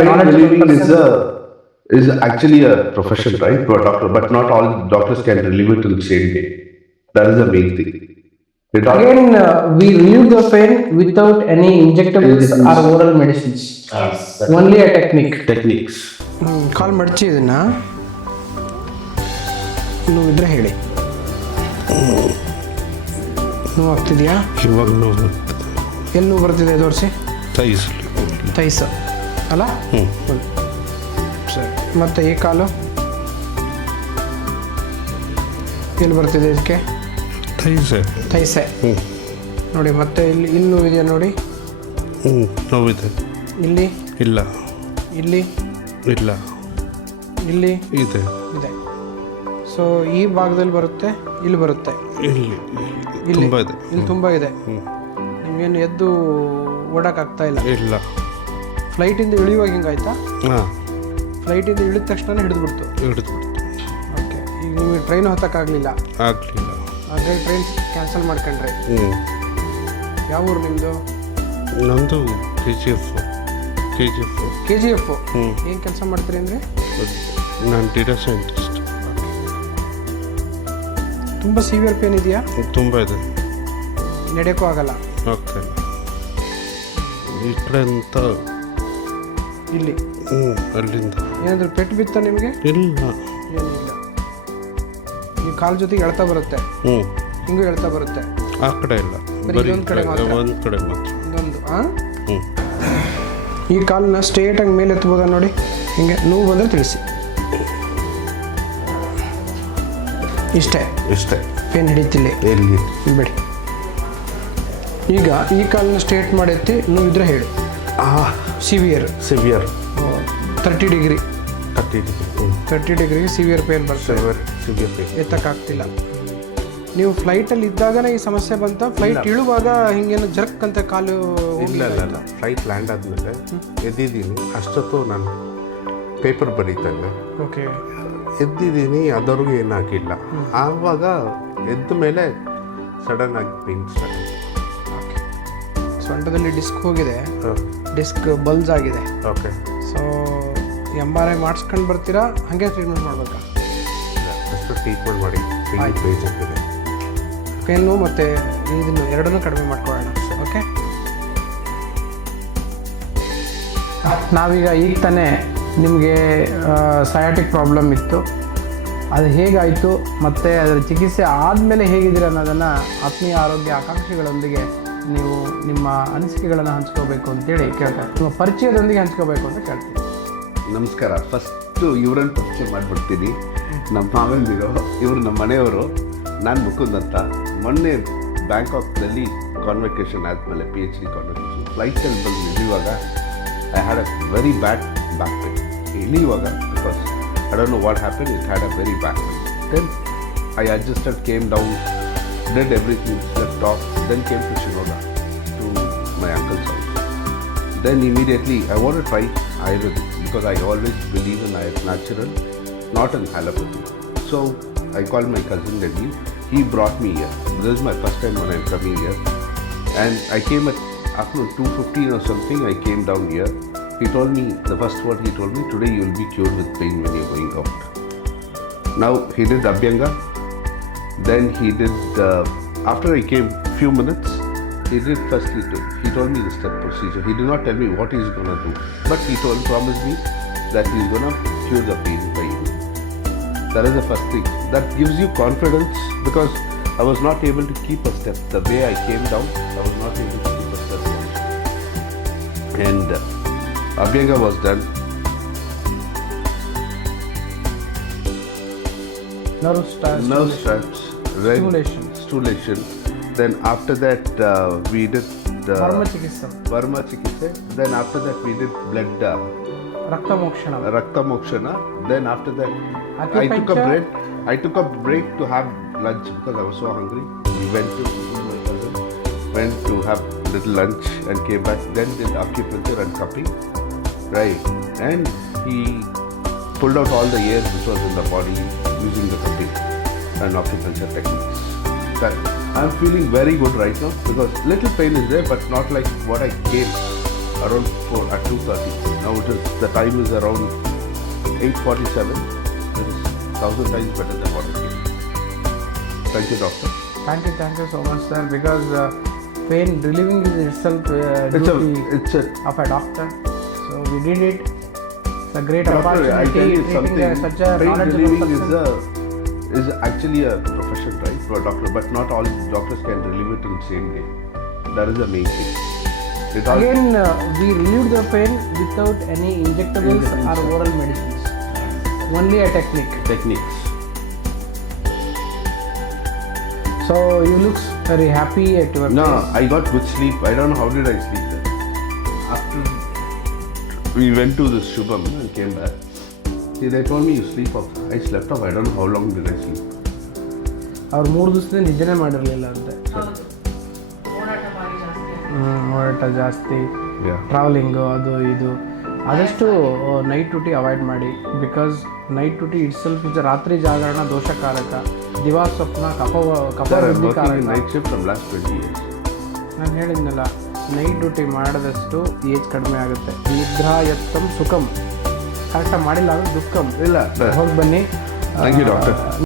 Pain relieving person. is actually a profession, right? To a doctor, but not all doctors can relieve it in the same day. That is the main thing. It all Again, we relieve the pain without any injectables or oral medicines. Only a technique. techniques. ಕಾಲ್ ಮಡಚಿ ಇದನ್ನ ನೋವಿದ್ರೆ ಹೇಳಿ. ನೋವು ಆಗ್ತಿದೆಯಾ? ಇವಾಗ ನೋವು ಎಲ್ಲಿ ನೋವು ಬರ್ತಿದೆ ತೋರಿಸಿ. Thighs ಅಲ್ಲ? ಸರಿ. ಮತ್ತು ಈ ಕಾಲು ಎಲ್ಲಿ ಬರ್ತಿದೆ ಇದಕ್ಕೆ? ಥೈಸೆ. ನೋಡಿ ಮತ್ತೆ ಇಲ್ಲಿ ನೋವಿದೆಯಾ ನೋಡಿ? ನೋವಿದೆ. ಇಲ್ಲಿ ಇಲ್ಲ. ಇಲ್ಲಿ ಇಲ್ಲ. ಇಲ್ಲಿ ಇದೆ. ಇದೆ. ಸೊ ಈ ಭಾಗದಲ್ಲಿ ಬರುತ್ತೆ, ಇಲ್ಲಿ ಬರುತ್ತೆ, ಇಲ್ಲಿ ಇಲ್ಲಿ ತುಂಬ ಇದೆ. ಇಲ್ಲಿ ತುಂಬ ಇದೆ. ನಿಮ್ಗೇನು ಎದ್ದು ಓಡೋಕ್ಕಾಗ್ತಾ ಇಲ್ಲ. ಇಲ್ಲ. ಫ್ಲೈಟಿಂದ ಇಳಿಯುವಾಗ ಹಿಂಗಾಯ್ತಾ? ಹಾಂ, ಫ್ಲೈಟಿಂದ ಇಳಿದ ತಕ್ಷಣ ಹಿಡಿದ್ಬಿಡ್ತು. ಹಿಡಿದು ಓಕೆ. ಈಗ ನಿಮಗೆ ಟ್ರೈನ್ ಹತ್ತಕ್ಕಾಗಲಿಲ್ಲ, ಆಗಲಿಲ್ಲ. ಹಾಗಾಗಿ ಟ್ರೈನ್ ಕ್ಯಾನ್ಸಲ್ ಮಾಡ್ಕೊಂಡ್ರಿ. ಯಾವ ಊರು ನಿಮ್ಮದು? ನಂದು ಕೆ ಜಿ ಎಫ್. KGF. ಏನು ಕೆಲಸ ಮಾಡ್ತೀರಿ ಅಂದರೆ? ನಾನು ಡೇಟಾ ಸೈಂಟಿಸ್ಟ್. ತುಂಬ ಸಿವಿಯರ್ ಪೇನ್ ಇದೆಯಾ? ತುಂಬ ಇದೆ. ನಡೆಯೋಕ್ಕೂ ಆಗಲ್ಲ. ಓಕೆ. ಈ ಕಡೆ ಅಂತ ಇಲ್ಲಿ ಅಲ್ಲಿಂದ ಏನಾದರೂ ಪೆಟ್ಟು ಬಿತ್ತಾ ನಿಮಗೆ? ಇಲ್ಲ. ಏನಿಲ್ಲ. ಈ ಕಾಲು ಜೊತೆಗೆ ಎಳ್ತಾ ಬರುತ್ತೆ, ಹಿಂಗೂ ಎಳ್ತಾ ಬರುತ್ತೆ. ಆ ಕಡೆ ಇಲ್ಲ, ಬರೀ ಬರೀ ಇದೊಂದು ಕಡೆ ಮಾತ್ರ? ಒಂದು ಕಡೆ ಮಾತ್ರ. ಇನ್ನೊಂದು ಈ ಕಾಲನ್ನ ಸ್ಟ್ರೇಟಾಗಿ ಮೇಲೆ ಎತ್ಬೋದ ನೋಡಿ. ಹಿಂಗೆ ನೋವು ಬಂದರೆ ತಿಳಿಸಿ. ಇಷ್ಟೇ ಪೇನ್ ಹಿಡಿತಿಲ್ಲ. ಎಲ್ಲಿ ಬಿಡಿ. ಈಗ ಈ ಕಾಲನ್ನ ಸ್ಟ್ರೇಟ್ ಮಾಡಿ ಎತ್ತಿ ನೋವಿದ್ರೆ ಹೇಳಿ. Severe 30 degree. 30 ಡಿಗ್ರಿಗೆ ಸಿವಿಯರ್ ಪೇನ್ ಬರ್ತದೆ. ಎತ್ತಕ್ಕಾಗ್ತಿಲ್ಲ. ನೀವು ಫ್ಲೈಟಲ್ಲಿ ಇದ್ದಾಗನೇ ಈ ಸಮಸ್ಯೆ ಬಂತ? ಫ್ಲೈಟ್ ಇಳುವಾಗ ಹಿಂಗೇನು ಜರ್ಕ್ ಅಂತ ಕಾಲು? ಇಲ್ಲ. ಫ್ಲೈಟ್ ಲ್ಯಾಂಡ್ ಆದಮೇಲೆ ಎದ್ದಿದ್ದೀನಿ. ಅಷ್ಟೊತ್ತು ನಾನು ಪೇಪರ್ ಬರೀತಾಗ ಓಕೆ ಎದ್ದಿದ್ದೀನಿ, ಅದವ್ರಿಗೂ ಏನಾಗಿಲ್ಲ. ಆವಾಗ ಎದ್ದ ಮೇಲೆ ಸಡನ್ ಆಗಿ ಪೇನ್ ಸ್ಟಾರ್ಟ್. ಸೊಂಟದಲ್ಲಿ ಡಿಸ್ಕ್ ಹೋಗಿದೆ, ಡಿಸ್ಕ್ ಬಲ್ಸ್ ಆಗಿದೆ. ಓಕೆ. ಸೊ MRI ಮಾಡಿಸ್ಕೊಂಡು ಬರ್ತೀರಾ, ಹಾಗೆ ಟ್ರೀಟ್ಮೆಂಟ್ ಮಾಡ್ಬೇಕಾ? ಅಷ್ಟು ಟ್ರೀಟ್ಮೆಂಟ್ ಮಾಡಿ ಆಯ್ತು. ಪೇಜ್ ಆಗ್ತಿದೆ. ಪೇನು ಮತ್ತು ಇದನ್ನು ಎರಡನ್ನೂ ಕಡಿಮೆ ಮಾಡ್ಕೊಳ್ಳೋಣ. ಓಕೆ. ನಾವೀಗ ಈಗ ತಾನೇ ನಿಮಗೆ ಸಯಾಟಿಕ್ ಪ್ರಾಬ್ಲಮ್ ಇತ್ತು, ಅದು ಹೇಗಾಯಿತು ಮತ್ತು ಅದರ ಚಿಕಿತ್ಸೆ ಆದಮೇಲೆ ಹೇಗಿದ್ದೀರ ಅನ್ನೋದನ್ನು ಆತ್ಮೀಯ ಆರೋಗ್ಯ ಆಕಾಂಕ್ಷಿಗಳೊಂದಿಗೆ ನೀವು ನಿಮ್ಮ ಅನಿಸಿಕೆಗಳನ್ನು ಹಂಚ್ಕೋಬೇಕು ಅಂತೇಳಿ ಕೇಳ್ತಾರೆ. ನಿಮ್ಮ ಪರಿಚಯದೊಂದಿಗೆ ಹಂಚ್ಕೋಬೇಕು ಅಂತ ಕೇಳ್ತೀನಿ. ನಮಸ್ಕಾರ. ಫಸ್ಟು ಇವರನ್ನು ಪರಿಚಯ ಮಾಡಿಬಿಡ್ತೀನಿ. ನಮ್ಮ ಮಾವಂದಿರು, ಇವರು ನಮ್ಮ ಮನೆಯವರು. ನಾನು ಮುಕುಂದ್ ಅಂತ. ಮೊನ್ನೆ ಬ್ಯಾಂಕಾಕ್ನಲ್ಲಿ ಕಾನ್ವೊಕೇಶನ್ ಆದಮೇಲೆ PhD ಕಾನ್ವೊಕೇಶನ್ ಫ್ಲೈಟಲ್ಲಿ ಬಂದು ಇಳಿಯುವಾಗ I had a very bad back pain. ಇಳಿಯುವಾಗ because I don't know what happen, it had a very bad pain. Then I adjusted, came down, did everything, slept off, then came to Shimoga to my uncle's house. Then immediately I want to try Ayurvedic because I always believe in natural, not in allopathy. So I called my cousin Devi. He brought me here. This is my first time when I'm coming here. And I came at afternoon 2:15 or something. I came down here. He told me, the first word he told me, today you will be cured with pain when you're going out. Now he did Abhyanga. Then he did, after I came few minutes, he did he told me the step procedure. He did not tell me what he's going to do, but he promised me that he's going to cure the pain by you. That is the first thing. That gives you confidence because I was not able to keep a step. The way I came down, I was not able to keep a step. And Abhyanga was done. Nerve straps, stimulation. Then after that we did Varma Chikitsa. Then after that we did blood Rakta Mokshana. Then after that I took a break to have lunch because I was so hungry. We went to have little lunch and came back. Then did acupuncture and cupping, right? And he pulled out all the air which was in the body using the cupping and acupuncture techniques. That I'm feeling very good right now because little pain is there, but not like what I came around 2:30. Now the time is around 8:47. It is 1,000 times better than what it is. Thank you, doctor. Thank you so much, sir, because pain relieving is itself It's a of a doctor. So we did it. It's a great doctor. I tell opportunity you treating something. such a Pain knowledgeable relieving person. is actually a profession, right, for a doctor. But not all doctors can relieve it in the same day. That is the main thing. It all Again, we relieved the pain without any injectables or oral medicines. Only a technique. techniques. So you look very happy at your No, place. I got good sleep. I don't know how did I sleep then. After we went to this Shubham and came back, see, they told me you sleep off. I slept off. I don't know how long did I sleep. ಅವ್ರು 3 ದಿವಸದಿಂದ ನಿಜನೇ ಮಾಡಿರಲಿಲ್ಲ ಅಂತೆ. ಓಡಾಟ ಜಾಸ್ತಿ, Yeah. Travelling, ಅದು ಇದು. ಆದಷ್ಟು night duty avoid ಮಾಡಿ, because night duty it self is ರಾತ್ರಿ ಜಾಗರಣ ದೋಷಕಾರಕ, ದಿವಾ ಸ್ವಪ್ನ ಕಫ Sir, I'm ವೃದ್ಧಿ working in ಕಾರಕ. night shift from last 20 years. ನಾನು ಹೇಳಿದ್ನಲ್ಲ, ನೈಟ್ ಡ್ಯೂಟಿ ಮಾಡಿದಷ್ಟು ಏಜ್ ಕಡಿಮೆ ಆಗುತ್ತೆ. ನಿದ್ರಾ ಯತ್ತಂ ಸುಖಂ, ಕರೆಕ್ಟಾಗಿ ಮಾಡಿಲ್ಲ ಅಂದರೆ ದುಃಖಂ. ಇಲ್ಲ, sir. ಹೋಗಿ ಬನ್ನಿ. Thank you, doctor.